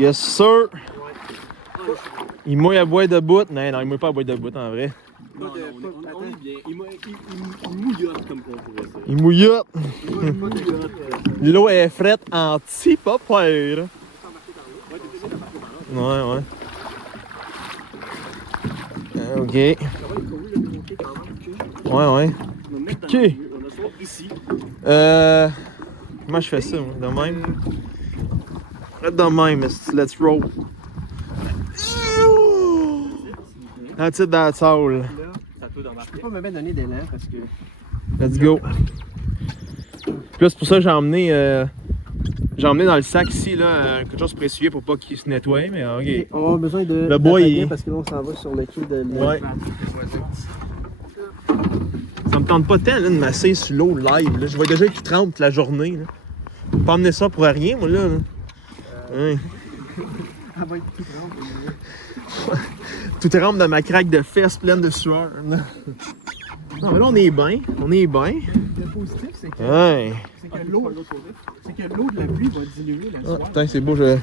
Yes, sir! Il mouille à boire de bout. Non, il mouille pas à boire de bout en vrai. Non, on est bien. Il mouillotte comme on pourrait dire. Il mouillotte. L'eau est frette anti-popper. Ouais. Ok. Ouais. Piqué. On a soif ici. Comment je fais ça, moi? De même? De même, let's roll. That's it, that's all. Je peux pas me donner d'élan parce que. Let's go. Puis là, c'est pour ça que j'ai emmené dans le sac ici là, quelque chose de précieux pour pas qu'il se nettoie, mais ok. On va avoir besoin de. Le bois, il... parce que là, on s'en va sur le quai de l'île. Ouais. Ça me tente pas tant là, de masser sur l'eau live. Là. Je vois déjà qu'il trempe toute la journée. Là. Pas emmener ça pour rien, moi là. Ouais. Elle va être tout trempe. Tout trempe dans ma craque de fesses pleine de sueur. Là. Non, mais là, on est bien. Le positif, c'est que. Ouais. C'est que l'eau de la pluie va diluer la Ah, sueur. putain, c'est beau, je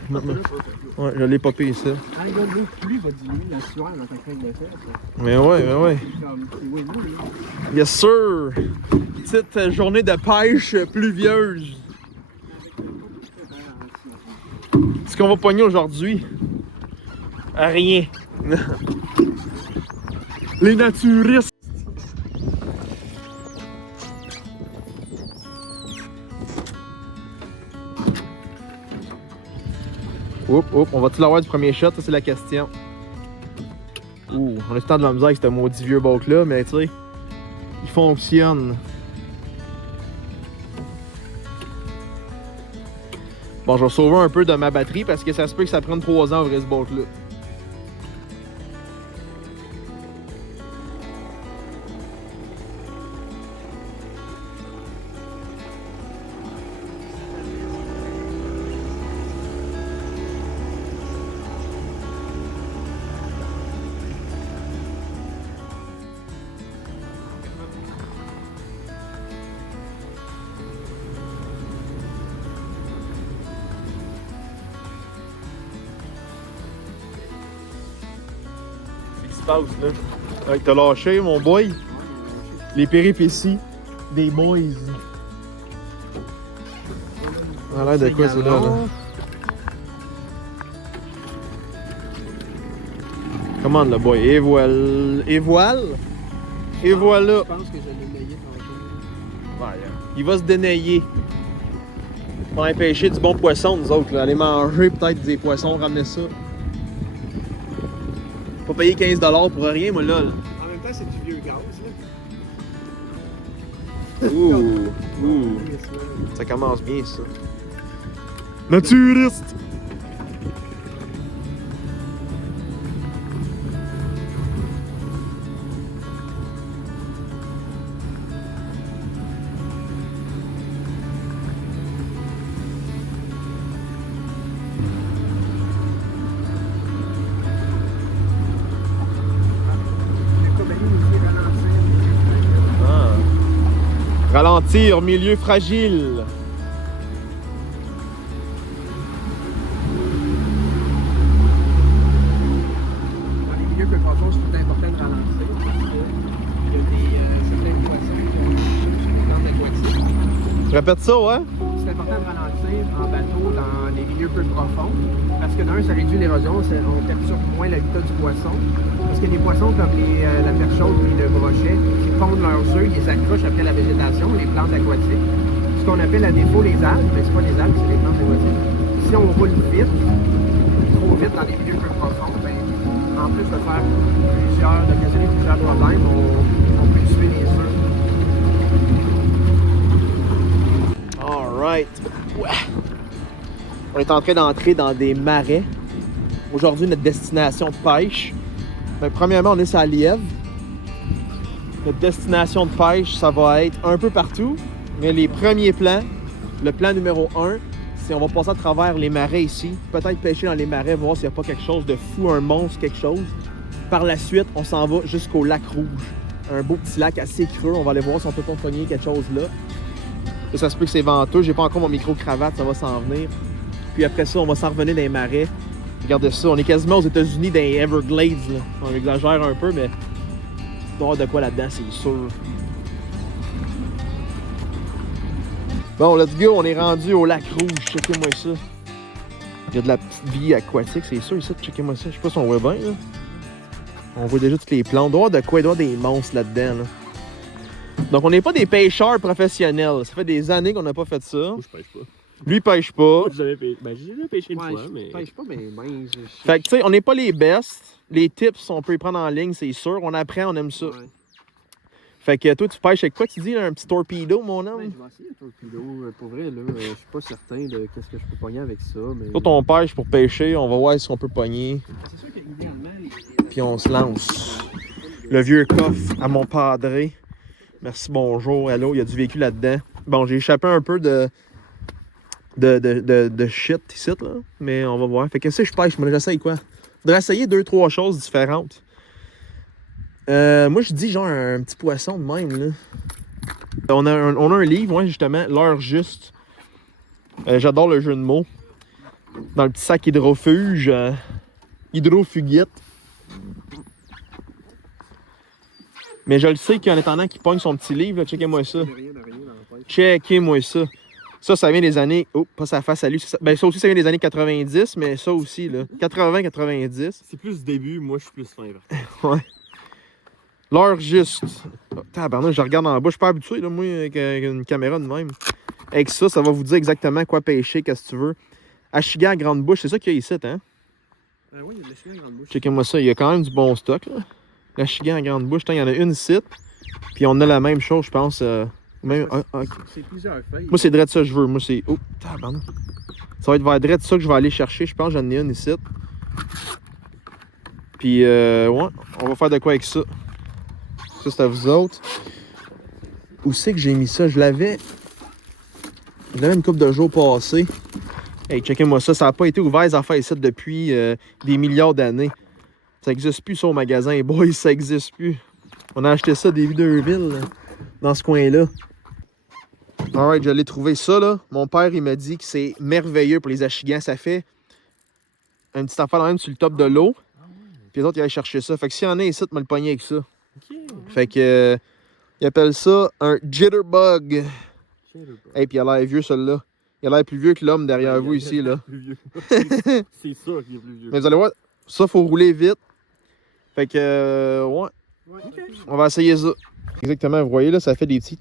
l'ai popé ça. Ah, là, l'eau de pluie va diluer la sueur dans ta craque de fesses. Mais ouais. Comme, c'est win-win, là. Yes, sir! Petite journée de pêche pluvieuse. Ce qu'on va pogner aujourd'hui? Rien. Les naturistes. Oups, on va-tu l'avoir du premier shot? Ça, c'est la question. Ouh, on a le temps de la misère avec ce maudit vieux boat-là, mais tu sais, il fonctionne. Bon, je vais sauver un peu de ma batterie parce que ça se peut que ça prenne 3 ans à ouvrir ce boat-là. Là. Ouais, t'as lâché, mon boy. Les péripéties des boys. Ça a l'air de quoi, ça, là? Commande le boy. Et voilà. Et voilà. Je pense que je l'ai layé tantôt. Ouais, il va se dénailler. Pour aller pêcher du bon poisson, nous autres. Là. Aller manger peut-être des poissons, ramener ça. Pas payer 15$ pour rien, moi, là. En même temps, c'est du vieux gaz, là. Ouh. Ça commence bien, ça. Naturiste! Ralentir, milieu fragile. Dans les milieux peu profonds, c'est tout important de ralentir parce qu'il y a des certains poissons qui ont des plantes aquatiques. Répète ça, ouais? C'est important de ralentir en bateau dans les milieux peu profonds parce que d'un, ça réduit l'érosion, on perturbe moins l'habitat du poisson. Parce que les poissons comme la perche chaude et le brochet, qui pondent leurs œufs, ils les accrochent après la végétation, les plantes aquatiques. Ce qu'on appelle à défaut les algues, mais c'est pas les algues, c'est les plantes aquatiques. Si on roule vite, trop vite dans les milieux peu profonds, ben, en plus de faire d'occasionner plusieurs problèmes, on peut tuer les œufs. Alright. Ouais. On est en train d'entrer dans des marais. Aujourd'hui, notre destination de pêche. Ben, premièrement, on est sur la Lièvre. Notre destination de pêche, ça va être un peu partout. Mais les premiers plans, le plan numéro 1, c'est on va passer à travers les marais ici. Peut-être pêcher dans les marais, voir s'il n'y a pas quelque chose de fou, un monstre, quelque chose. Par la suite, on s'en va jusqu'au lac Rouge. Un beau petit lac assez creux. On va aller voir si on peut pas pogner quelque chose là. Ça se peut que c'est venteux. J'ai pas encore mon micro-cravate, ça va s'en venir. Puis après ça, on va s'en revenir dans les marais. Regardez ça, on est quasiment aux États-Unis dans les Everglades. Là. On exagère un peu, mais il doit y avoir de quoi là-dedans, c'est sûr. Bon, let's go, on est rendu au lac Rouge. Checkez-moi ça. Il y a de la petite vie aquatique, c'est sûr, ça. Checkez-moi ça. Je sais pas si on voit bien, là. On voit déjà toutes les plantes. Il doit y avoir de quoi, il doit y avoir des monstres là-dedans, là. Donc, on n'est pas des pêcheurs professionnels. Ça fait des années qu'on n'a pas fait ça. Moi, je pêche pas. Lui, il pêche pas. Moi, j'ai jamais pêché une fois, mais... Je pêche pas, mais ben, Fait que, tu sais, on n'est pas les best. Les tips, on peut les prendre en ligne, c'est sûr. On apprend, on aime ça. Ouais. Fait que toi, tu pêches avec quoi, tu dis, là, un petit torpedo, mon homme? Ben, je vais essayer un torpedo. Pour vrai, là, je suis pas certain de qu'est-ce que je peux pogner avec ça. Mais... Toi, on pêche pour pêcher, on va voir si on peut pogner. C'est sûr qu'idéalement, Puis on se lance. Le vieux coffre à mon padré. Merci, bonjour, hello, il y a du véhicule là-dedans. Bon, j'ai échappé un peu de shit ici, là. Mais on va voir. Fait que ça, je pêche, moi, j'essaye quoi? Faudrait essayer 2-3 choses différentes. Moi, je dis genre un petit poisson de même, là. On a un livre, ouais, justement, l'heure juste. J'adore le jeu de mots. Dans le petit sac hydrofuge. Hydrofuguette. Mais je le sais qu'en attendant qu'il pogne son petit livre, là, checkez-moi ça. Checkez-moi ça. Ça vient des années... Oh, pas sa face à lui. Ben, ça aussi, ça vient des années 90, mais ça aussi, là. 80-90. C'est plus début, moi, je suis plus fin. Ouais. L'heure juste. Oh, tabarnak, je regarde en bas. Je suis pas habitué, là, moi, avec une caméra de même. Avec ça, ça va vous dire exactement quoi pêcher, qu'est-ce que tu veux. Achigan à grande bouche, c'est ça qu'il y a ici, hein? oui, il y a de l'achigan à grande bouche. Checkez-moi ça, il y a quand même du bon stock, là. L'achigan à grande bouche, il y en a une ici. Puis on a la même chose, je pense. Même... C'est plusieurs feuilles. Moi, c'est direct ça que je veux. Moi, c'est... Oh, tabarnak. Ça va être vers direct ça que je vais aller chercher. Je pense que j'en ai une ici. Puis, ouais, on va faire de quoi avec ça. Ça, c'est à vous autres. Où c'est que j'ai mis ça? Je l'avais une couple de jours passés. Hey, checkez-moi ça. Ça n'a pas été ouvert, les affaires ici, depuis des milliards d'années. Ça n'existe plus, ça, au magasin. Boys, ça n'existe plus. On a acheté ça des Viderville, dans ce coin-là. Alright, je l'ai trouvé ça, là. Mon père, il m'a dit que c'est merveilleux pour les achigans. Ça fait une petite affaire même sur le top de l'eau. Puis les autres, ils allaient chercher ça. Fait que s'il y en a ici, tu me le pogner avec ça. Okay. Fait que, ils appellent ça un jitterbug. Hey, puis il a l'air vieux, celui-là. Il a l'air plus vieux que l'homme derrière vous ici, là. Plus vieux. C'est sûr qu'il est plus vieux. Mais vous allez voir, ça, faut rouler vite. Fait que, ouais. Okay. On va essayer ça. Exactement, vous voyez là, ça fait des petits...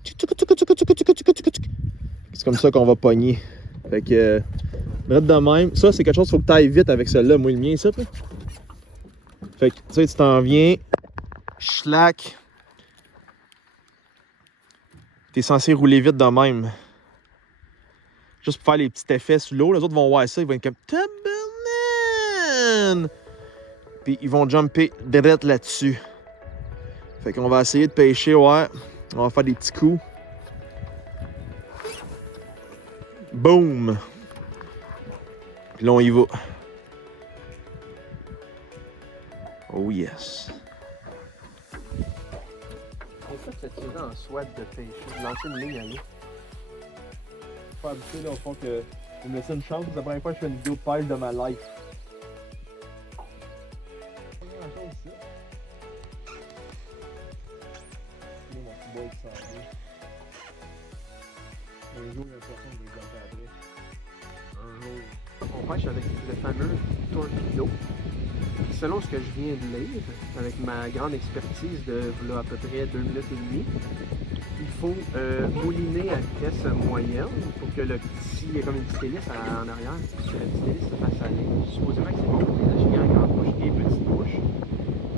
C'est comme ça qu'on va pogner. Fait que, drette de même. Ça, c'est quelque chose, faut que tu ailles vite avec celle-là. Moi, le mien, ça. Fait que, tu sais, tu t'en viens. Schlack. T'es censé rouler vite de même. Juste pour faire les petits effets sous l'eau. Les autres vont voir ça, ils vont être comme... Tabarnan! Puis ils vont jumper direct là-dessus. Fait qu'on va essayer de pêcher, ouais. On va faire des petits coups. Boom! Puis là, on y va. Oh yes! C'est ça que cette saison en souhait de pêcher. De lancer une ligne à l'eau. Pas habitué, là, au fond, que vous me laissez une chance. C'est la première fois que je fais une vidéo de pêche de ma life. Un jour, il y a l'impression que je vais planter après. Un jour, on pêche avec le fameux torpedo. Selon ce que je viens de lire, avec ma grande expertise de là, à peu près 2 minutes et demie, il faut mouliner à vitesse moyenne pour que le petit, il y a comme une petite hélice en arrière, pour que la petite hélice se fasse aller. Supposément que c'est bon pour les achigans à grande bouche et petite bouche.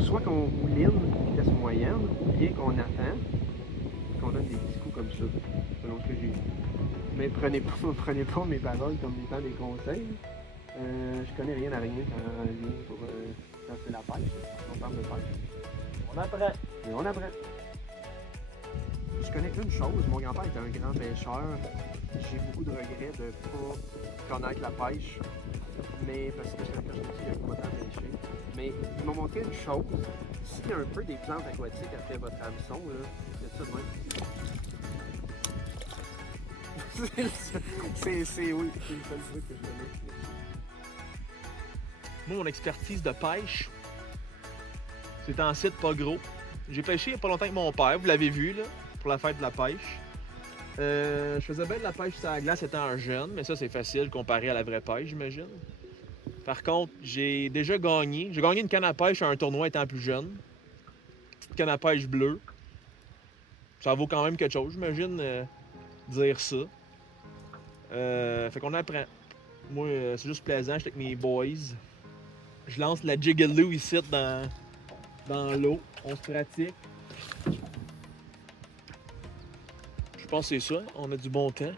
Soit qu'on mouline à vitesse moyenne, ou bien qu'on attend, qu'on donne des petits coups comme ça, selon ce que j'ai vu. Mais prenez pas mes paroles comme étant des conseils. Je connais rien à rien pour quand c'est la pêche. On parle de pêche. On apprend. Mais on apprend. Je connais une chose, mon grand-père était un grand pêcheur. J'ai beaucoup de regrets de ne pas connaître la pêche. Mais parce que quand j'étais petit, il y a pas tant pêché. Mais il m'a montré une chose. S'il y a un peu des plantes aquatiques après votre hameçon, là, il y a ça de même. c'est oui, c'est le seul truc que je connais. Moi, mon expertise de pêche, c'est en site pas gros. J'ai pêché il n'y a pas longtemps avec mon père, vous l'avez vu, là, pour la fête de la pêche. Je faisais bien de la pêche sur la glace étant jeune, mais ça, c'est facile comparé à la vraie pêche, j'imagine. Par contre, j'ai déjà gagné. J'ai gagné une canne à pêche à un tournoi étant plus jeune. Petite canne à pêche bleue. Ça vaut quand même quelque chose, j'imagine, dire ça. Fait qu'on apprend. Moi, c'est juste plaisant, j'étais avec mes boys. Je lance la Jigaloo ici dans l'eau. On se pratique. Je pense que c'est ça. On a du bon temps.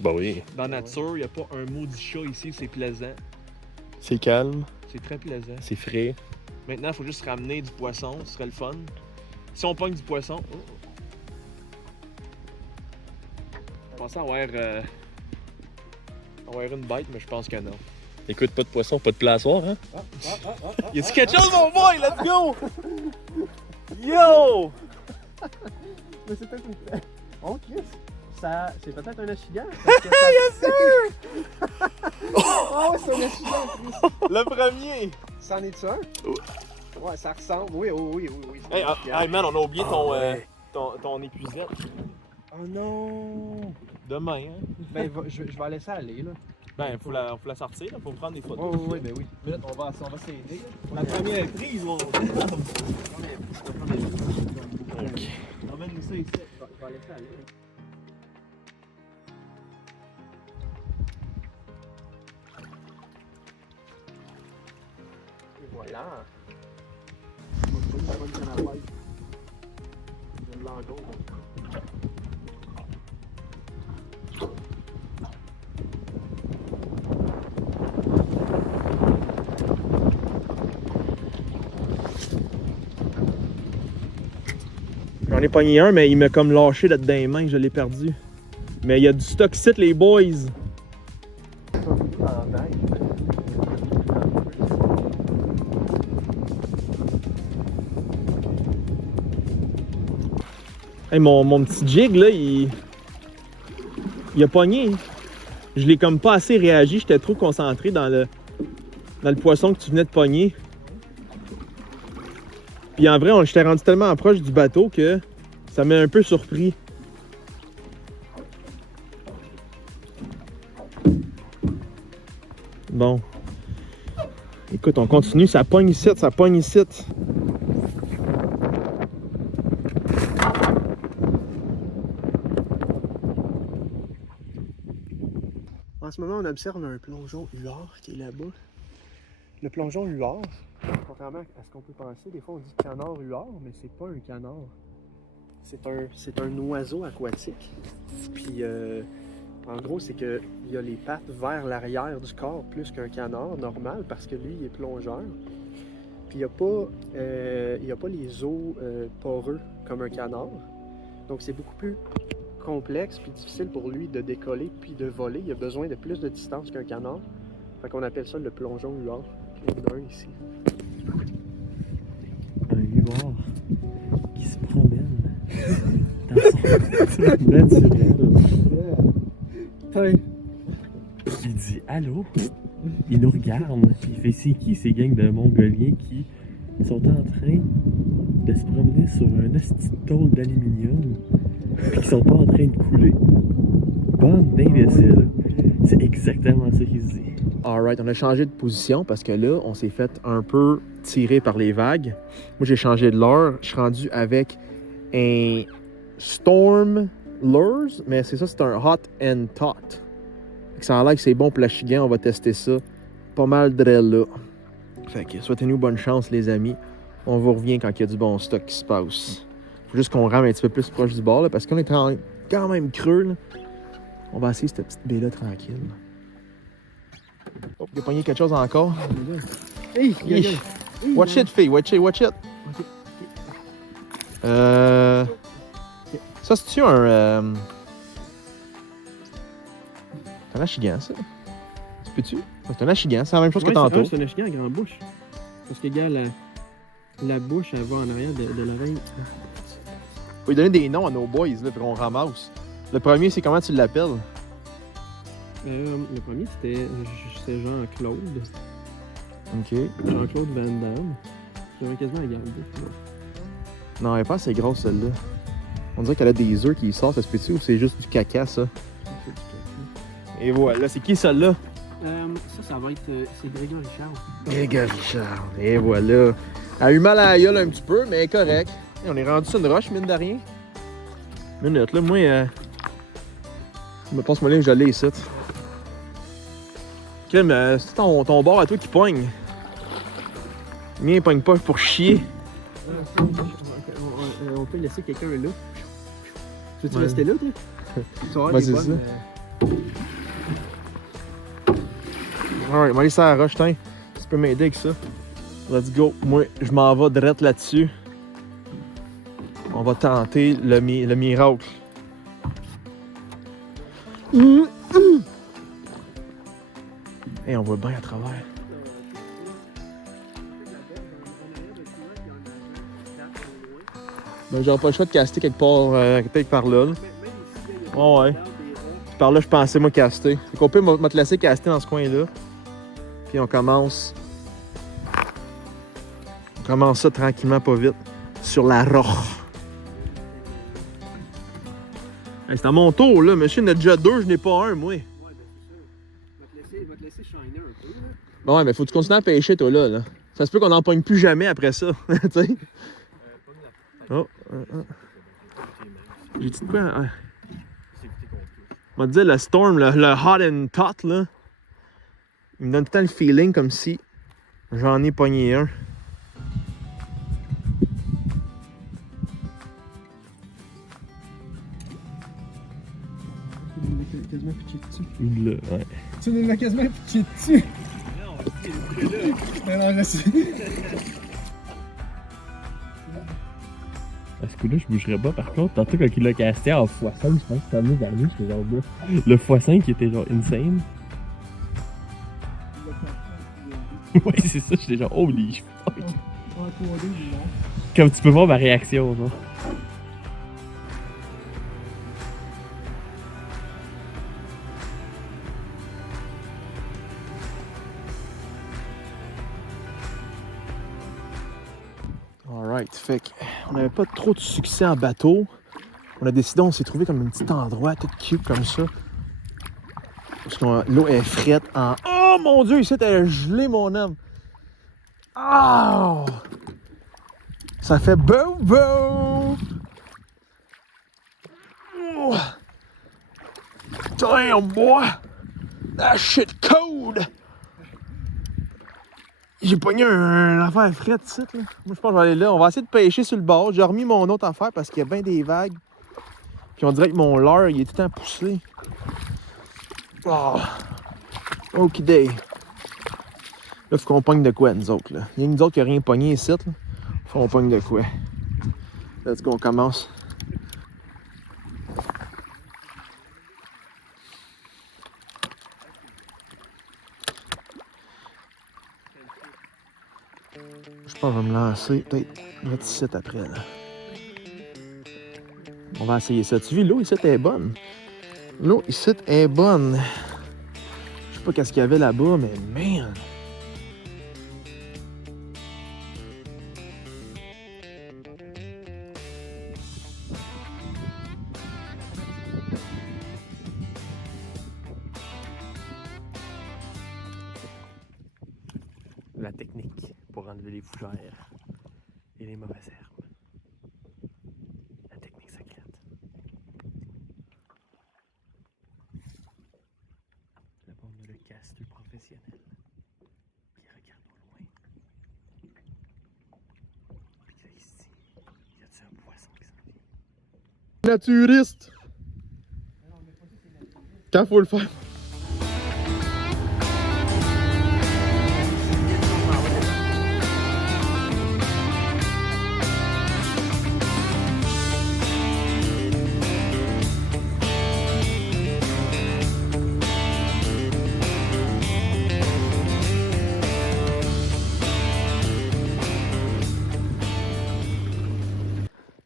Bah oui. Dans la nature, il n'y a pas un maudit chat ici, c'est plaisant. C'est calme, C'est très plaisant. c'est frais. Maintenant, il faut juste ramener du poisson, ce serait le fun. Si on pogne du poisson... Oh. Je pensais avoir une bête, mais je pense que non. Écoute, pas de poisson, pas de plaçoir, hein? Y a-tu quelque chose, mon boy? Let's go! Yo! Mais c'est peut-être une... Oh, Chris! Ça... C'est peut-être un achigan. Yes, sir! Oh, c'est un achigan, Chris! Le premier! C'en est-tu un? Ouais, ça ressemble. Oui. c'est Hey, un achigan. hey man, on a oublié ton, ouais. ton épuisette. Oh non! Demain, hein? Ben, je vais la laisser aller, là. Ben, faut la sortir, là, faut prendre des photos. Oh, oui, ben oui. Mais là, on va s'aider. La première prise, mon... Ok. Emmène-nous ça ici. Je vais laisser aller. Et voilà. J'en ai pogné un, mais il m'a comme lâché là dedans les mains, je l'ai perdu. Mais il y a du stock ici, les boys. Hey, mon petit jig là, il a pogné. Je l'ai comme pas assez réagi, j'étais trop concentré dans le poisson que tu venais de pogner. Puis en vrai, j'étais rendu tellement proche du bateau que ça m'a un peu surpris. Bon. Écoute, on continue, ça pogne ici, ça pogne ici. En ce moment, on observe un plongeon huard qui est là-bas. Le plongeon huard, contrairement à ce qu'on peut penser, des fois on dit canard huard, mais c'est pas un canard. C'est un oiseau aquatique. Puis en gros, c'est qu'il a les pattes vers l'arrière du corps plus qu'un canard normal parce que lui, il est plongeur. Puis il n'y a pas les os poreux comme un canard. Donc c'est beaucoup plus complexe puis difficile pour lui de décoller puis de voler. Il a besoin de plus de distance qu'un canard. Fait qu'on appelle ça le plongeon huard. Il y en a un ici. Un huard qui se promène dans son naturel. Il dit allô, il nous regarde, puis il fait c'est qui ces gangs de Mongoliens qui sont en train de se promener sur un esti de tôle d'aluminium, puis qui sont pas en train de couler. Bande d'imbéciles. C'est exactement ça qu'il se dit. Alright, on a changé de position parce que là, on s'est fait un peu tirer par les vagues. Moi, j'ai changé de leurre. Je suis rendu avec un Storm Lures, mais c'est ça, c'est un Hot and Tot. Ça a l'air que c'est bon pour l'achigan, on va tester ça. Pas mal de là. Fait que souhaitez-nous bonne chance, les amis. On vous revient quand il y a du bon stock qui se passe. Faut juste qu'on rame un petit peu plus proche du bord, là, parce qu'on est quand même creux. Là. On va essayer cette petite baie-là tranquille. Oh, il a pogné quelque chose encore. Hey, Hi. Watch it, fille. Watch it. Ça, c'est-tu un... C'est un achigan, ça? Tu peux-tu? C'est un achigan, c'est la même chose que tantôt. C'est un achigan à grande bouche. Parce que, gars, la bouche, elle va en arrière de l'oreille. Faut lui donner des noms à nos boys, là, puis on ramasse. Le premier, c'est comment tu l'appelles? Le premier, c'était Jean-Claude. Ok. Jean-Claude Van Damme. J'aurais quasiment à garder. Non, elle est pas assez grosse celle-là. On dirait qu'elle a des œufs qui sortent, ça se peut-tu, ou c'est juste du caca ça? Et voilà, c'est qui celle-là? Ça va être. C'est Grégory Richard. Grégory Richard. Et voilà. Elle a eu mal à la gueule un petit peu, mais correct. Et on est rendu sur une roche, mine de rien. Minute, là, moi, je me passe mon livre, je l'ai ici. Kim, c'est ton bord à toi qui pogne. Le mien, il pogne pas pour chier. On peut laisser quelqu'un là. Peux-tu Ouais. rester là, toi? Tu vas avoir Ouais, des c'est bonnes, Alright, on va aller sur la roche, tiens. Tu peux m'aider avec ça. Let's go. Moi, je m'en vais direct là-dessus. On va tenter le miracle. Et on voit bien à travers. Ben, j'aurais pas le choix de caster quelque part, peut-être par là. Ouais. Puis par là, je pensais, moi, caster. Fait qu'on peut te laisser caster dans ce coin-là. Puis on commence. On commence ça tranquillement, pas vite. Sur la roche. Hey, c'est à mon tour, là. Monsieur, il y en a déjà deux, je n'ai pas un, moi. Ouais, ben c'est ça. Il va te laisser shiner un peu, là. Bon, ouais, mais faut que tu continues à pêcher, toi, là. Ça se peut qu'on n'en pogne plus jamais après ça. Tu sais? Oh. J'ai dit quoi? Ouais. On va te dire, le storm, le hot and tot, là. Il me donne tout le temps le feeling comme si j'en ai pogné un. Tu nous l'as quasiment pitché dessus. Là, ouais. Tu nous l'as quasiment pitché dessus. Mais non, je sais. À ce coup-là, je bougerais pas. Par contre, tantôt, quand il l'a casté en x5, je pense que c'était amené vers lui, j'étais genre là. Le x5 qui était genre insane. Ouais, c'est ça, j'étais genre holy fuck. Comme tu peux voir ma réaction, genre. Alright, fait qu'on n'avait pas trop de succès en bateau. On a décidé, on s'est trouvé comme un petit endroit tout cute comme ça. Parce que l'eau est frette en... Oh mon Dieu, ici, t'as gelé mon homme. Ah! Ça fait boum boum! Oh! Damn, boy! That shit cold! J'ai pogné un affaire frette ici, là. Moi, je pense que je vais aller là. On va essayer de pêcher sur le bord. J'ai remis mon autre affaire parce qu'il y a bien des vagues. Puis on dirait que mon leurre, il est tout le temps poussé. Oh! Ok, day. Là, faut qu'on pogne de quoi, nous autres, là? Il y a nous autres qui n'ont rien pogné ici, là. Faut qu'on pogne de quoi. Let's go, on commence. Je pense que je vais me lancer peut-être ici après, là. On va essayer ça. Tu vois, l'eau ici est bonne. L'eau ici est bonne. Je sais pas qu'est-ce qu'il y avait là-bas, mais man! La technique pour enlever les fougères et les mauvaises herbes. La technique secrète. Là-bas, on a le casteur professionnel qui regarde au loin. Puis là, ici, y a-t-il un poisson qui s'en vient? Naturiste! Quand faut le faire?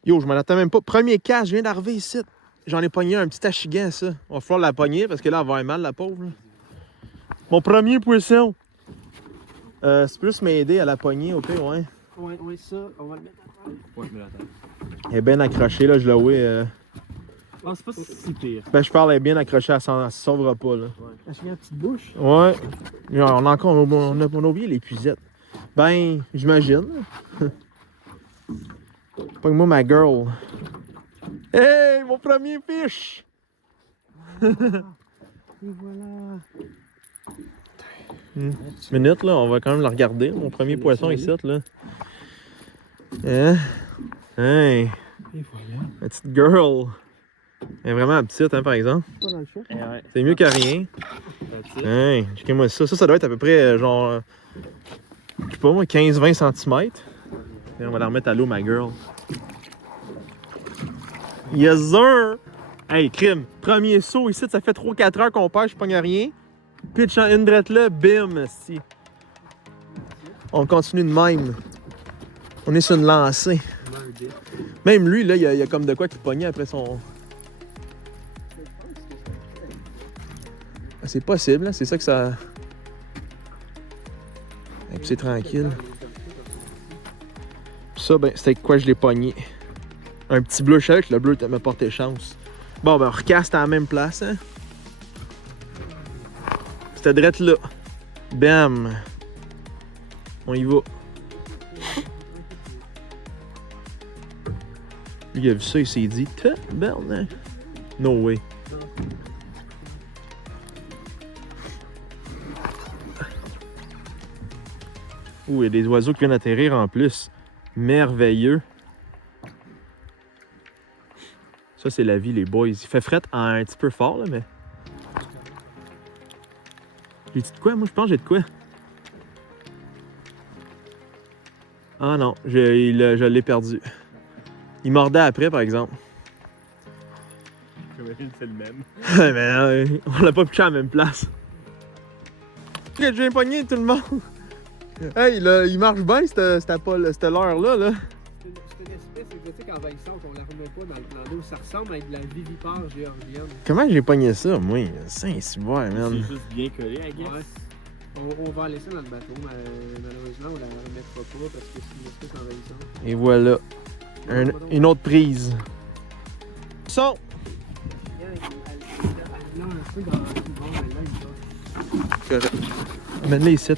Yo, je m'en attends même pas. Premier cas, je viens d'arriver ici. J'en ai pogné un petit achigan, ça. On va falloir la pogner parce que là, elle va avoir mal, la pauvre. Là. Mon premier poisson. C'est plus m'aider à la poignée, ok, ouais. Ouais, ça, on va le mettre à terre. Ouais, mais attends. Elle est bien accrochée, là, je l'ai ouais. Ah, c'est pas si pire. Ben, je parle, elle est bien accrochée, elle se sauvera pas, là. Elle se met une petite bouche. Ouais. On a encore on a oublié les puisettes. Ben, j'imagine. Pogne-moi ma girl. Hey, mon premier fish! Et voilà. Minute, là, on va quand même la regarder. Mon premier poisson ici, là. Hein? Hey, Et voilà. ma petite girl. Elle est vraiment petite, hein, par exemple. Pas dans le chat. Ouais. C'est mieux que rien. That's it. Hey, checkez-moi ça. Ça doit être à peu près, genre, je sais pas moi, 15-20 cm. Et on va la remettre à l'eau, ma girl. Yes, sir! Hey, crime, premier saut ici, ça fait 3-4 heures qu'on pêche, je pogne rien. Pitch en une drette là, bim, si. On continue de même. On est sur une lancée. Même lui, là, il y a comme de quoi qui pognait après son... Ah, c'est possible, là, c'est ça que ça... Et puis c'est tranquille. Puis ça, ben, c'était avec quoi je l'ai pogné. Un petit bleu, je savais que le bleu m'a porté chance. Bon, ben, on recaste à la même place, hein. C'était drette là. Bam! On y va. Lui, il a vu ça, il s'est dit, tabarnak. No way. Ouh, il y a des oiseaux qui viennent atterrir en plus. Merveilleux. Ça, c'est la vie, les boys. Il fait fret un petit peu fort, là, mais... J'ai dit de quoi? Moi, je pense que j'ai de quoi. Ah non, je l'ai perdu. Il mordait après, par exemple. J'imagine que c'est le même. Mais on l'a pas piqué à la même place. Que j'ai pogné tout le monde. Hey, là, il marche bien, cette leurre-là, là. C'est une espèce exotique envahissante, on la remet pas dans le plan d'eau. Ça ressemble à de la vivipare géorgienne. Comment j'ai pogné ça, moi? Saint-Cyboire, man. C'est juste bien collé, I guess. Ouais. On va la laisser dans le bateau, mais malheureusement, on la remettra pas parce que c'est une espèce envahissante. Et voilà. Une autre prise. Son! Elle a un peu dans le Correct. Amène-les ici.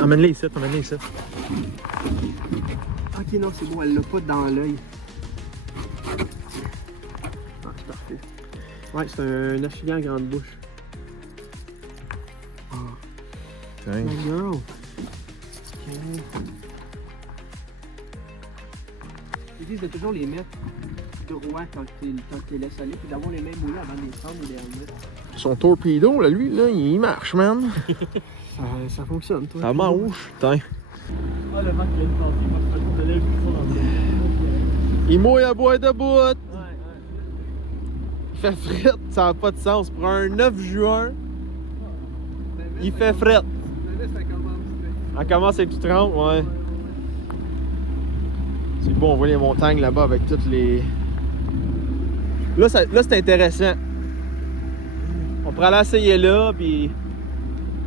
Amène-les ici, amène-les ici. Ok, non, c'est bon, elle l'a pas dans l'œil. Ah, c'est parfait. Ouais, c'est un achigan à grande bouche. Tiens. My girl. Ok. Ils disent de toujours les mettre droit quand tu les laisses aller, puis d'avoir les mains mouillées avant de les prendre ou de les remettre. Son torpedo, là, lui, là, il marche, man. Ça fonctionne, toi. Ça marche, putain. Ah, le vent qui vient de passer, moi, je fais de l'œil plus fort dans le Il mouille à boire de bout. Ouais. Il fait fret, ça n'a pas de sens. Pour un 9 juin, il fait fret. On commence avec du 30, ouais. C'est bon, on voit les montagnes là-bas avec toutes les... Là, c'est intéressant. On pourrait aller essayer là, puis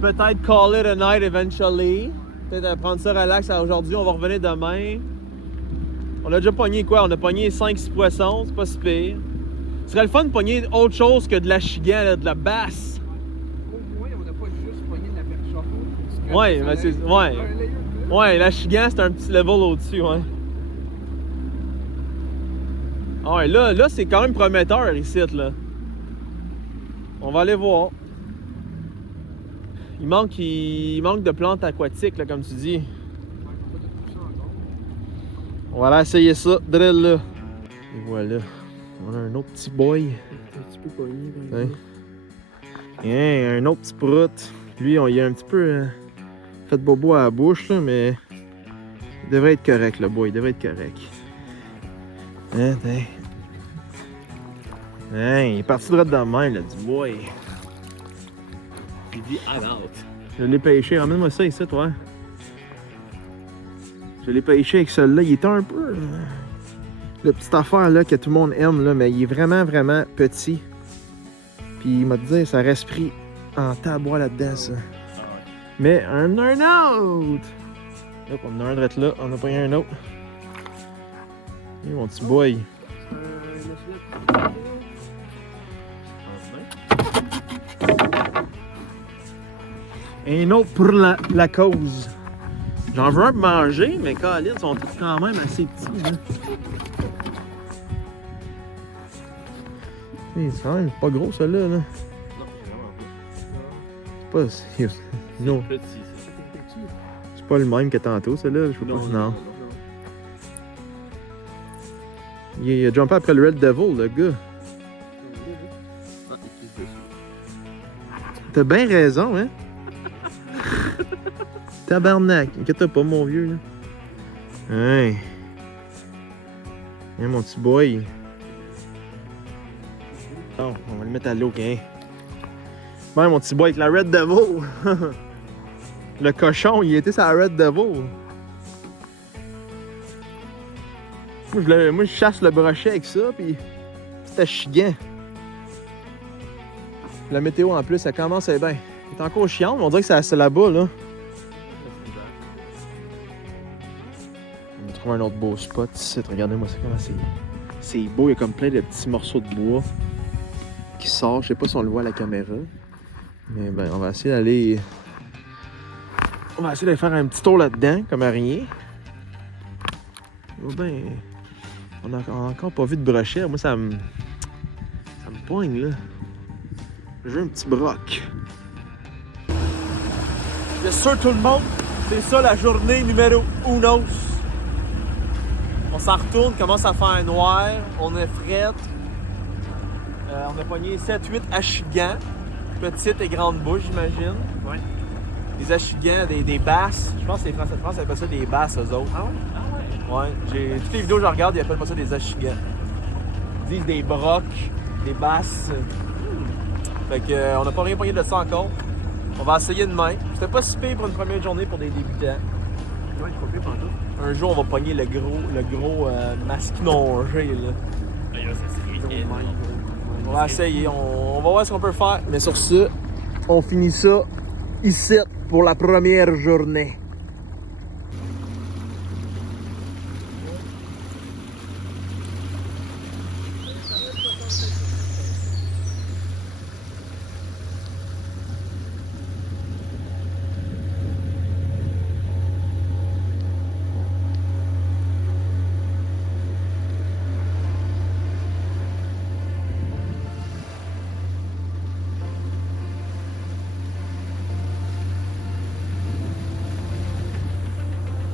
peut-être call it a night eventually. Peut-être prendre ça relax aujourd'hui, on va revenir demain. On a déjà pogné quoi? On a pogné 5-6 poissons, c'est pas si pire. Ce serait le fun de pogner autre chose que de l'achigan, là, de la basse. Au moins, on n'a pas juste pogné de la perche. Ouais, mais c'est... Ouais. Ouais, l'achigan, c'est un petit level au-dessus, ouais. Ah ouais, là c'est quand même prometteur ici, là. On va aller voir. Il manque de plantes aquatiques, là, comme tu dis. On va aller essayer ça, drill là. Et voilà. On a un autre petit boy. Un petit peu pogné, par Hein? exemple. Un autre petit prout. Lui, il a un petit peu fait bobo à la bouche, là, mais il devrait être correct, le boy. Il devrait être correct. Hein, il est parti de même, là, du boy. Il dit I'm out. Je l'ai pêché. Ramène-moi ça ici, toi. Je l'ai pêché avec celui-là. Il est un peu... la petite affaire là, que tout le monde aime, là, mais il est vraiment, vraiment petit. Puis il m'a dit, ça reste pris en tabois là-dedans, ça. Mais on a un autre! Hop, on en a un direct là, on a pas un autre. Et mon petit boy. Un autre pour la cause. J'en veux un pour manger, mais Colin, ils sont tous quand même assez petits. Là. C'est quand même pas gros, celui-là. Là. Non, vraiment C'est pas. Non, pas. Petit, ça. c'est pas le même que tantôt, celui-là. Je peux pas. Non. Il a jumpé après le Red Devil, le gars. Ah, il pisse dessus. T'as bien raison, hein? Tabarnak, inquiète-toi pas, mon vieux, là. Hey. Hein, mon petit boy. Bon, on va le mettre à l'eau, hein. Ben, mon petit boy avec la Red Devil. Le cochon, il était sur la Red Devil. Moi, je chasse le brochet avec ça, puis c'était chiant. La météo, en plus, ça commence à être bien. Elle est encore chiante, mais on dirait que c'est là-bas, là. On va trouver un autre beau spot ici. Regardez-moi ça, comment c'est beau. Il y a comme plein de petits morceaux de bois qui sortent. Je sais pas si on le voit à la caméra. Mais ben, on va essayer d'aller... On va essayer d'aller faire un petit tour là-dedans, comme à rien. Oh ben... On a encore pas vu de brochet. Moi, ça me poigne, là. Je veux un petit broc. Bien sûr, tout le monde, c'est ça la journée numéro 1. On s'en retourne, commence à faire noir, on est frette. On a pogné 7-8 achigans, petites et grandes bouches, j'imagine. Ouais. Des achigans, des basses. Je pense que les Français de France ils appellent ça des basses, eux autres. Ah ouais? Ouais, toutes les vidéos que je regarde, ils appellent pas ça des achigans. Ils disent des brocs, des basses. Fait que on n'a pas rien pogné de ça encore. On va essayer demain. C'était pas si pire pour une première journée pour des débutants. Ouais, je comprends pas tout. Un jour, on va pogner le gros masquinongé, là. Ça serait On va essayer, on va voir ce qu'on peut faire. Mais sur ce, on finit ça ici pour la première journée.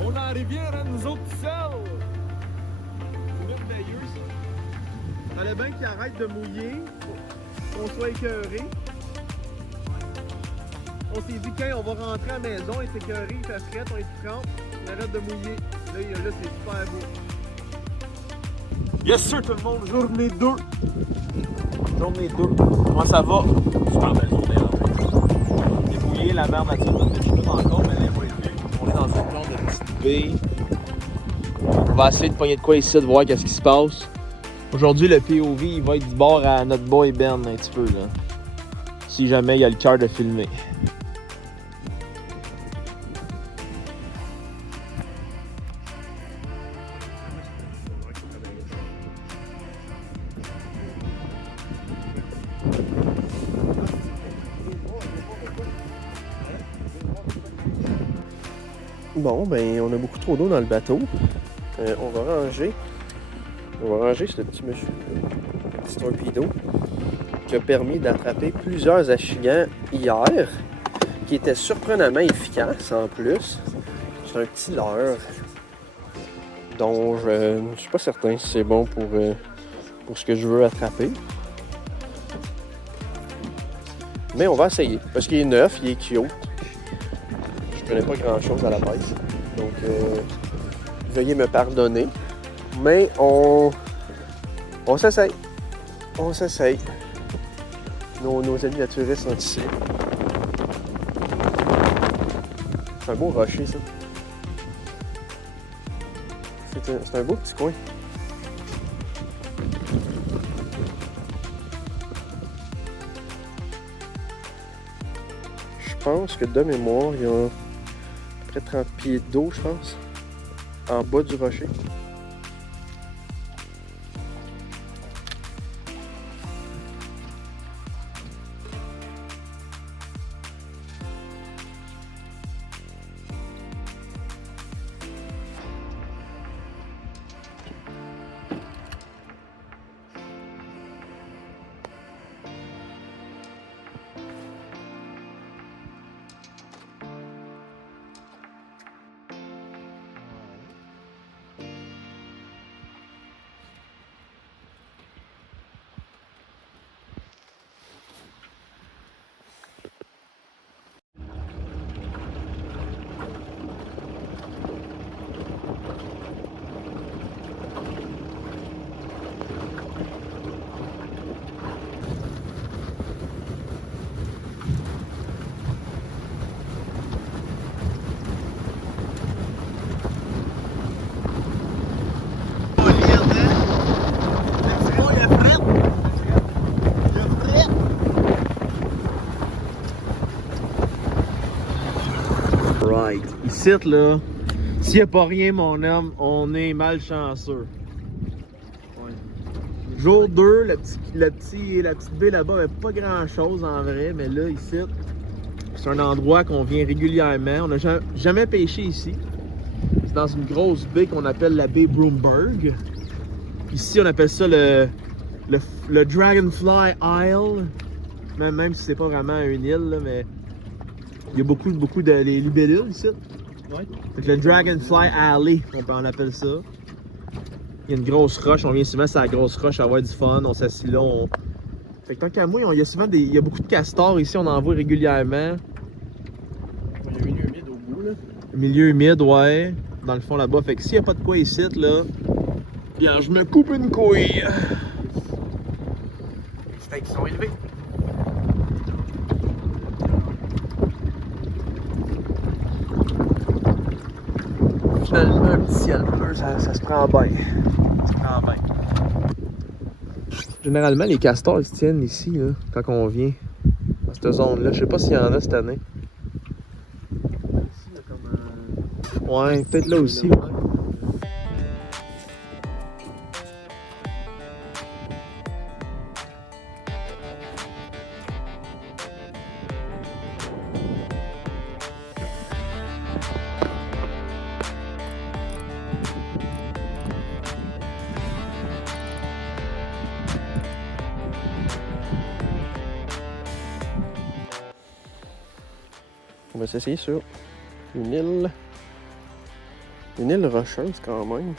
On est en rivière à nous autres seuls. C'est merveilleux ça. Fallait bien qu'il arrête de mouiller, qu'on soit écœuré. On s'est dit quand on va rentrer à la maison, il est écœuré, il fait fret, on est tout trempe, on arrête de mouiller. Là c'est super beau. Yes sir tout le monde, journée 2. Journée 2. Comment ça va? Super belle journée en fait. On est mouillé, la mer nature ne fait pas encore, mais elle est mouillée. On est dans une genre de petite baie. On va essayer de pogner de quoi ici, de voir qu'est-ce qui se passe. Aujourd'hui, le POV, il va être du bord à notre boy Ben un petit peu, là. Si jamais il a le cœur de filmer. Bon, ben, on a beaucoup trop d'eau dans le bateau. On va ranger ce petit monsieur, le petit torpedo, qui a permis d'attraper plusieurs achigans hier, qui étaient surprenamment efficaces en plus. C'est un petit leurre dont je ne suis pas certain si c'est bon pour ce que je veux attraper. Mais on va essayer, parce qu'il est neuf, il est cute. Je connais pas grand chose à la pêche, donc veuillez me pardonner, mais on s'essaye, nos amis naturistes sont ici. C'est un beau rocher ça, c'est un beau petit coin. Je suis pense que de mémoire, il y a à peu près 30 pieds d'eau, je pense, en bas du rocher. Right. Ici, là, s'il n'y a pas rien, mon homme, on est malchanceux. Ouais. Jour 2, la petite baie là-bas avait pas grand-chose en vrai, mais là, ici, c'est un endroit qu'on vient régulièrement. On n'a jamais pêché ici. C'est dans une grosse baie qu'on appelle la baie Broomberg. Ici, on appelle ça le Dragonfly Isle. Même si c'est pas vraiment une île, là, mais il y a beaucoup de les libellules ici. Ouais. Fait que le Dragonfly Alley, on appelle ça. Il y a une grosse roche, on vient souvent sur la grosse roche avoir du fun, on s'assit là. Fait que tant qu'à moi, il y a souvent il y a beaucoup de castors ici, on en voit régulièrement. Il y a un milieu humide au bout, là. Milieu humide, ouais. Dans le fond là-bas. Fait que s'il n'y a pas de quoi ici, là, bien, je me coupe une couille. Les steaks sont élevés. Finalement, un petit ciel bleu, ça se prend bien. Ça se prend bien. Généralement, les castors ils se tiennent ici, là, quand on vient. Dans cette zone-là. Je sais pas s'il y en a cette année. Ici, il y a comme un... Ouais, peut-être là aussi. Ouais. On va s'essayer sur une île rocheuse quand même,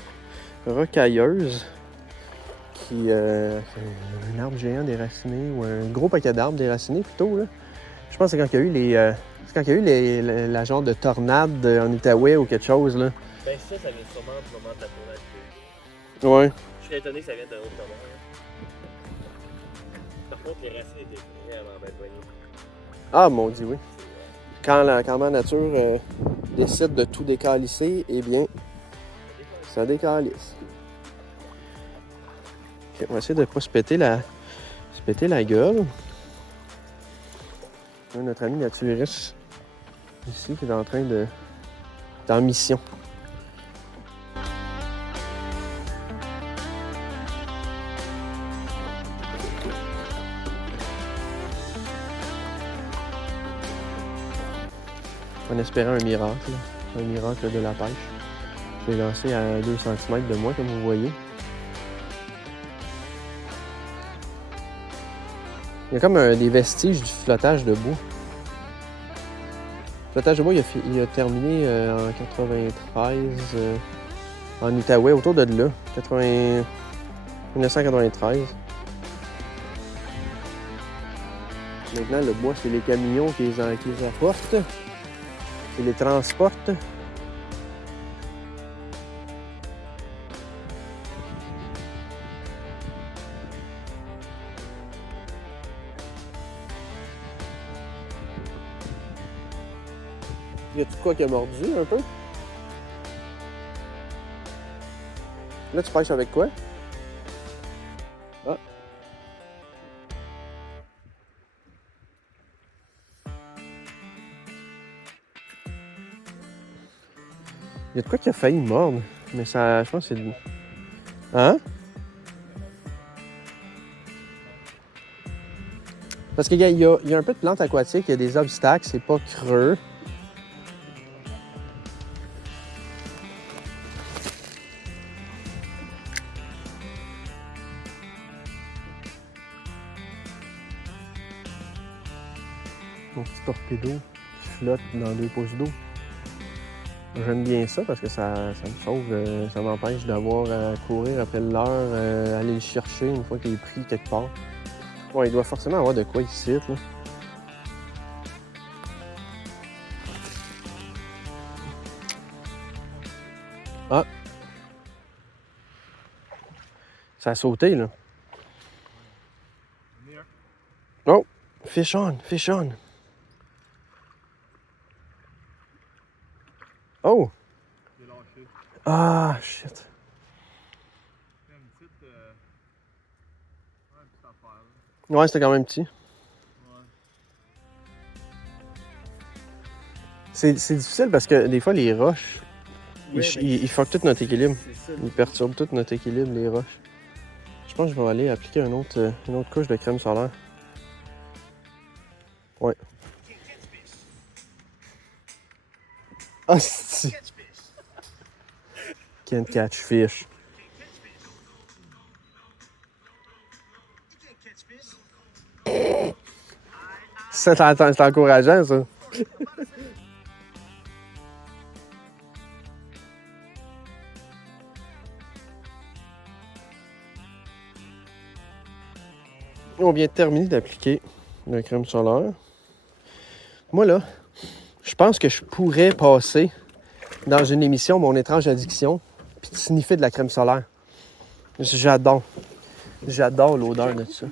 rocailleuse, qui un arbre géant déraciné, ou un gros paquet d'arbres déracinés plutôt, là. Je pense que c'est quand il y a eu la genre de tornade en Outaouais ou quelque chose, là. Ben ça vient sûrement du moment de la tournade. Ouais. Je serais étonné que ça vienne d'un autre moment. Par contre, les racines étaient vraiment bien poignées. Ah, mon Dieu, oui. Quand la nature décide de tout décalisser, eh bien, ça décalisse. Ok, on va essayer de ne pas se péter la gueule. On a notre ami naturiste ici qui est en mission. En espérant un miracle de la pêche. Je l'ai lancé à 2 cm de moi, comme vous voyez. Il y a comme des vestiges du flottage de bois. Le flottage de bois, il a terminé en 93 en Outaouais, autour de là, 1993. Maintenant, le bois, c'est les camions qui les apportent. Qui les transportent. Y a-tu quoi qui a mordu un peu? Là, tu pêches avec quoi? Ah. Il y a de quoi qui a failli me mordre. Mais ça, je pense que c'est... Hein? Parce qu'il y a un peu de plantes aquatiques, il y a des obstacles, c'est pas creux. Mon petit torpedo qui flotte dans 2 pouces d'eau. J'aime bien ça parce que ça me sauve, ça m'empêche d'avoir à courir après le leurre, aller le chercher une fois qu'il est pris quelque part. Ouais, il doit forcément avoir de quoi ici, là. Ah! Ça a sauté, là. Oh! Fish on, fish on! Oh! Ah, shit! Ouais, c'était quand même petit. C'est difficile parce que des fois, les roches, ils fuckent tout notre équilibre. Ils perturbent tout notre équilibre, les roches. Je pense que je vais aller appliquer une autre couche de crème solaire. Ouais. Ah, si! Can't catch fish. Ça, c'est encourageant, ça. On vient de terminer d'appliquer la crème solaire. Moi, là, je pense que je pourrais passer dans une émission Mon étrange addiction puis de sniffer de la crème solaire. J'adore. J'adore l'odeur de ça.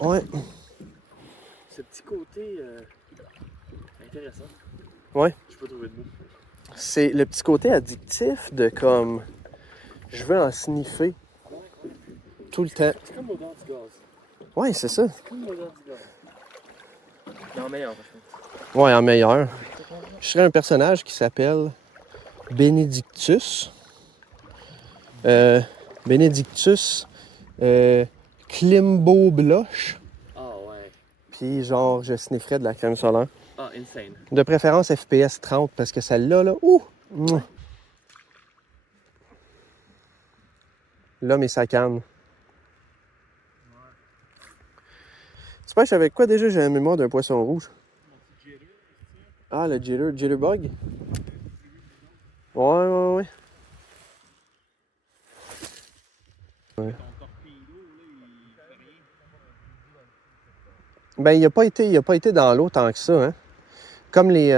Ouais. Ce petit côté intéressant. Ouais. Je peux trouver de mots. C'est le petit côté addictif de comme... Je veux en sniffer tout le temps. C'est comme l'odeur du gaz. Ouais, c'est ça. C'est comme l'odeur du gaz. Mais en meilleur, par contre. Ouais, en meilleur. Je serais un personnage qui s'appelle Benedictus. Benedictus Klimbo Blush. Ah ouais. Puis genre, je snifferais de la crème solaire. Ah, insane. De préférence FPS 30 parce que celle-là, là, ouh! Mouah. L'homme et sa canne. Tu pêches avec quoi déjà? J'ai la mémoire d'un poisson rouge. Ah, le jitterbug? Ouais. Ben, il a pas été dans l'eau tant que ça, hein. Comme les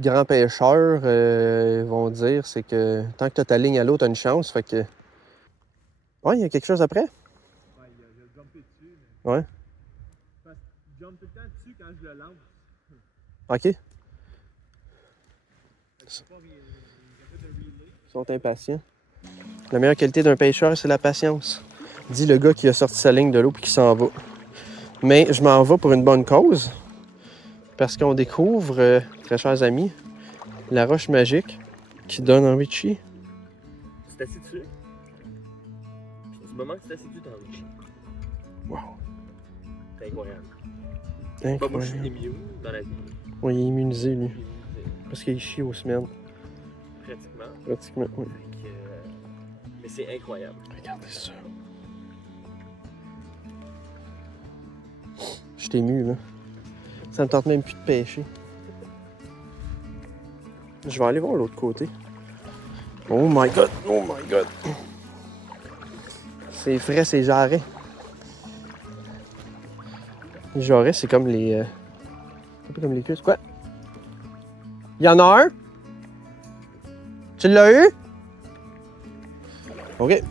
grands pêcheurs vont dire, c'est que tant que tu as ta ligne à l'eau, tu as une chance. Fait que. Ouais, il y a quelque chose après? Ouais, il a jumpé dessus. Mais... Ouais. Parce qu'il jump tout le temps dessus quand je le lance. OK. Ils sont impatients. La meilleure qualité d'un pêcheur, c'est la patience. Dit le gars qui a sorti sa ligne de l'eau et qui s'en va. Mais je m'en vais pour une bonne cause. Parce qu'on découvre, très chers amis, la roche magique qui donne envie de chier. Tu t'assis dessus? Puis du moment que tu t'assis dessus, t'as envie de chier. Wow. C'est incroyable. Incroyable. Bah, moi, je suis immune dans la vie. Oui, il est immunisé, lui. Immunisé. Parce qu'il chie aux semaines. Pratiquement. Pratiquement, oui. Fait que, mais c'est incroyable. Regardez ça. Je t'ai ému, là. Ça me tente même plus de pêcher. Je vais aller voir l'autre côté. Oh my god! Oh my god! C'est frais, c'est jarret. Les jarrets, c'est comme les... un peu comme les cuisses. Quoi? Il y en a un? Tu l'as eu? OK.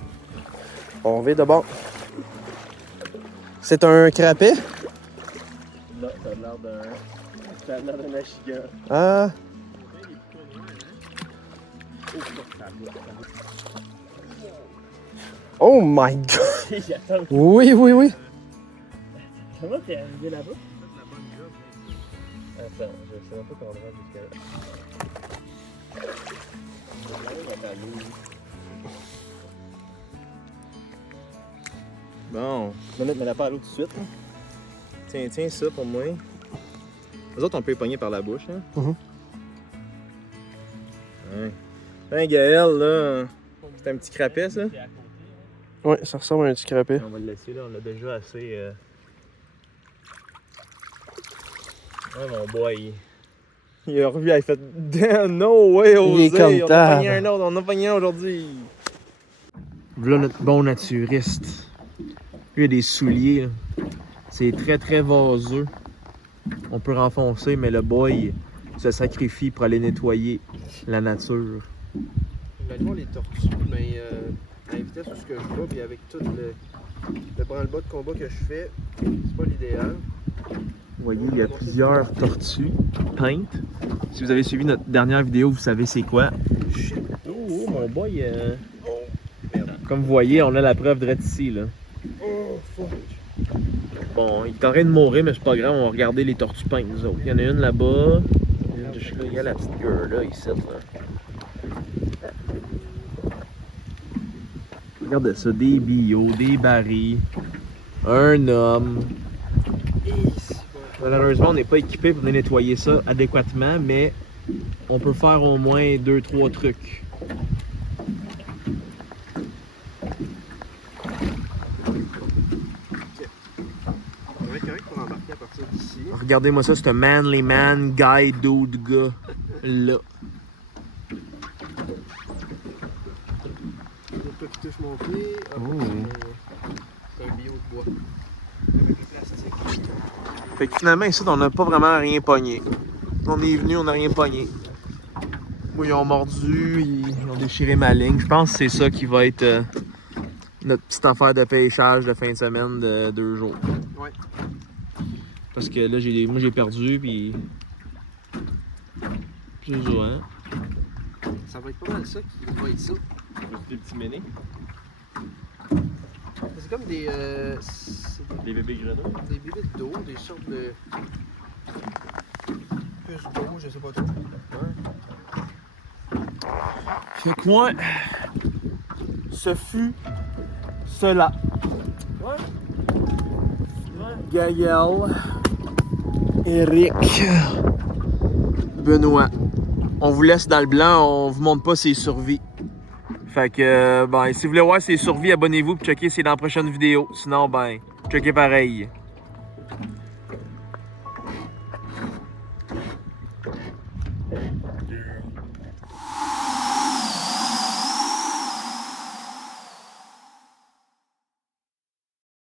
On va d'abord. C'est un crapet? Là, ça a l'air d'un... Ça a l'air d'un achigan. Ah. Oh my god! Attends, Oui. comment t'es arrivé là-bas? Attends, je sais même pas comment on va jusqu'à là. Bon, mets la pas à l'eau tout de suite. Hein. Tiens ça pour moi. Les autres, on peut les pogner par la bouche. Hein? Ouais. Hein, Gaël, là, c'est un petit crapet, ça? Ouais, ça ressemble à un petit crapet. On va le laisser, là, on l'a déjà assez... Ouais, mon boy. Il a revu, il a fait « Damn, no way, Il est José! comme On a pogné un autre, on a pogné un aujourd'hui! » Voilà notre bon naturiste. Lui, il a des souliers, là. C'est très, très vaseux. On peut renfoncer, mais le boy se sacrifie pour aller nettoyer la nature. Je vais voir les tortues, mais à la vitesse où je vais, puis avec tout le branle-bas de combat que je fais, c'est pas l'idéal. Vous voyez, il y a plusieurs tortues peintes. Si vous avez suivi notre dernière vidéo, vous savez c'est quoi. Oh, mon boy. Comme vous voyez, on a la preuve direct ici, là. Oh, fuck. Bon, il est en train de mourir, mais c'est pas grave, on va regarder les tortues peintes, nous autres. Il y en a une là-bas. Il y a la petite gueule là, ici. Là. Regardez ça, des billots, des barils, un homme. Malheureusement, on n'est pas équipé pour nettoyer ça adéquatement, mais on peut faire au moins 2-3 trucs. On va être correct pour embarquer à partir d'ici. Regardez-moi ça, c'est un manly man, guy, dude, gars, là. Toi qui touche mon pied, c'est un bio de bois. Avec le plastique. Fait que finalement, ici, on n'a pas vraiment rien pogné. On est venu, on n'a rien pogné. Moi, ils ont mordu, ils ont déchiré ma ligne. Je pense que c'est ça qui va être notre petite affaire de pêchage de fin de semaine de 2 jours. Ouais. Parce que là, moi, j'ai perdu, puis... C'est ça, hein? Ça va être pas mal ça qui va être ça. Des petits ménés. C'est comme des. Des bébés grenouilles. Des bébés d'eau, des sortes de. Puces d'eau, je sais pas trop. Fait que moi, ce fut cela. Gaël, Eric, Benoît. On vous laisse dans le blanc, on vous montre pas ses survies. Fait que, ben, si vous voulez voir ses survies, abonnez-vous pour checker c'est dans la prochaine vidéo. Sinon, ben, checkez pareil.